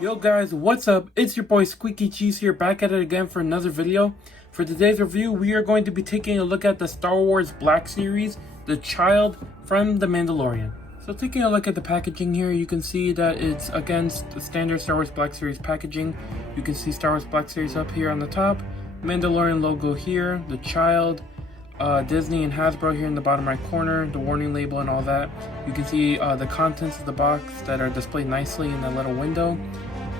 Yo guys, what's up? It's your boy Squeaky Cheese here, back at it again for another video. For today's review, we are going to be taking a look at the Star Wars Black Series, The Child from The Mandalorian. So taking a look at the packaging here, you can see that it's against the standard Star Wars Black Series packaging. You can see Star Wars Black Series up here on the top, Mandalorian logo here, The Child, Disney and Hasbro here in the bottom right corner, the warning label and all that. You can see the contents of the box that are displayed nicely in the little window.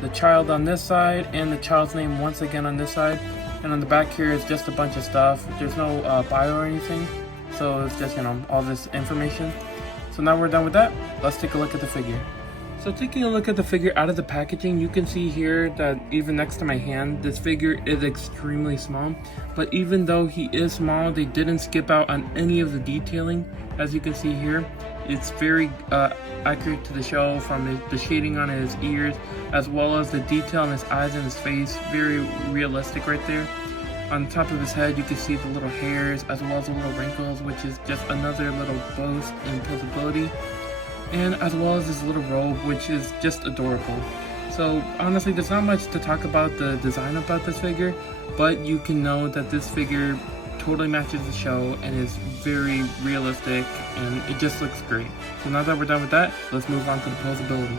The child on this side and the child's name once again on this side. And on the back here is just a bunch of stuff. There's no bio or anything, so it's just, all this information. So now we're done with that, let's take a look at the figure. So taking a look at the figure out of the packaging, you can see here that even next to my hand, this figure is extremely small. But even though he is small, they didn't skip out on any of the detailing. As you can see here, it's very accurate to the show, from the shading on his ears, as well as the detail on his eyes and his face. Very realistic right there. On the top of his head, you can see the little hairs, as well as the little wrinkles, which is just another little boost in visibility. And as well as this little robe, which is just adorable. So honestly, there's not much to talk about the design about this figure, but you can know that this figure totally matches the show and is very realistic, and it just looks great. So now that we're done with that, let's move on to the posability.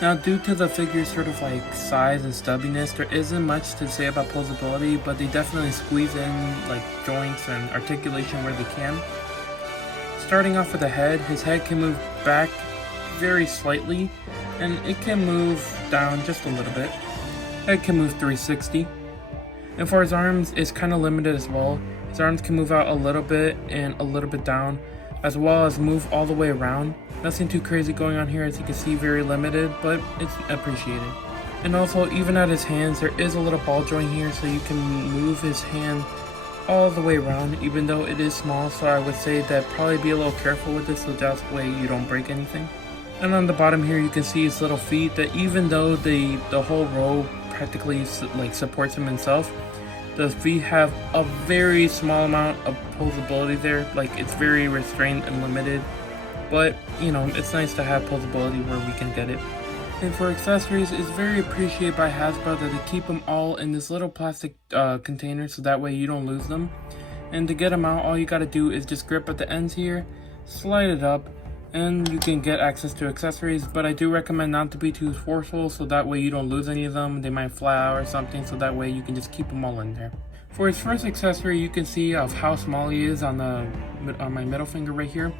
Now, due to the figure's sort of like size and stubbiness, there isn't much to say about posability, but they definitely squeeze in like joints and articulation where they can. Starting off with the head, his head can move back very slightly, and it can move down just a little bit. Head can move 360. And for his arms, it's kind of limited as well. His arms can move out a little bit and a little bit down, as well as move all the way around. Nothing too crazy going on here, as you can see, very limited, but it's appreciated. And also, even at his hands, there is a little ball joint here, so you can move his hand all the way around, even though it is small. So I would say that probably be a little careful with this, so that way you don't break anything. And on the bottom here, you can see his little feet, that even though the whole robe practically like supports him himself, the feet have a very small amount of posability there. Like, it's very restrained and limited, but it's nice to have posability where we can get it. And for accessories, it's very appreciated by Hasbro that they keep them all in this little plastic container, so that way you don't lose them. And to get them out, all you gotta do is just grip at the ends here, slide it up, and you can get access to accessories. But I do recommend not to be too forceful, so that way you don't lose any of them. They might fly out or something, so that way you can just keep them all in there. For his first accessory, you can see of how small he is on my middle finger right here.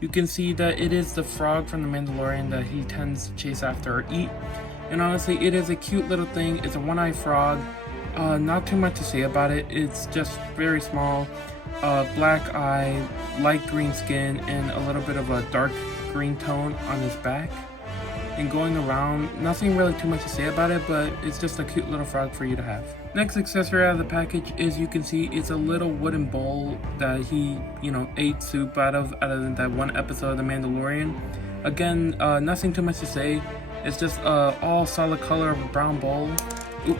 You can see that it is the frog from The Mandalorian that he tends to chase after or eat. And honestly, it is a cute little thing. It's a one-eyed frog. Not too much to say about it. It's just very small. Black eye, light green skin, and a little bit of a dark green tone on his back. And going around, nothing really too much to say about it, but it's just a cute little frog for you to have. Next accessory out of the package is, you can see, it's a little wooden bowl that he, ate soup out of that one episode of The Mandalorian. Again, nothing too much to say. It's just all solid color of a brown bowl. Oop,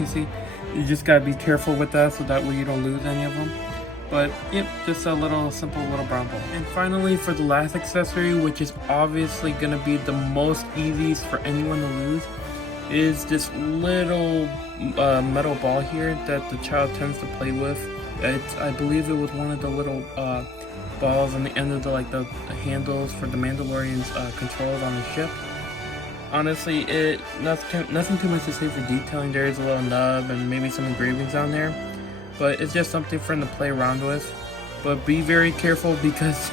you see, you just gotta be careful with that, so that way you don't lose any of them. But yep, just a little simple little brown bowl. And finally, for the last accessory, which is obviously gonna be the most easiest for anyone to lose, is this little metal ball here that the child tends to play with. I believe it was one of the little balls on the end of the handles for the Mandalorian's controls on the ship. Honestly, nothing too much to say for detailing. There is a little nub and maybe some engravings on there, but it's just something for them to play around with. But be very careful, because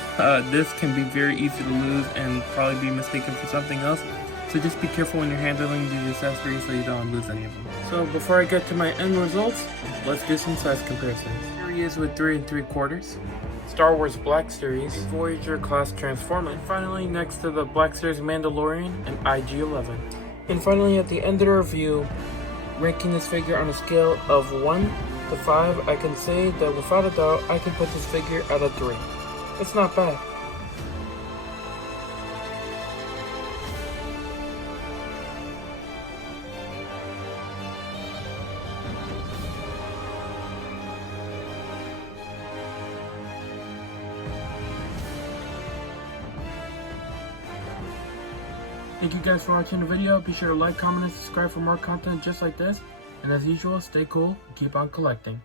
this can be very easy to lose and probably be mistaken for something else. So just be careful when you're handling these accessories, so you don't lose any of them. So before I get to my end results, let's do some size comparisons. Here he is with 3 3/4. Star Wars Black Series, Voyager class Transformer, and finally next to the Black Series Mandalorian and IG-11. And finally, at the end of the review, ranking this figure on a scale of 1 to 5, I can say that without a doubt, I can put this figure at a 3. It's not bad. Thank you guys for watching the video. Be sure to like, comment, and subscribe for more content just like this. And as usual, stay cool and keep on collecting.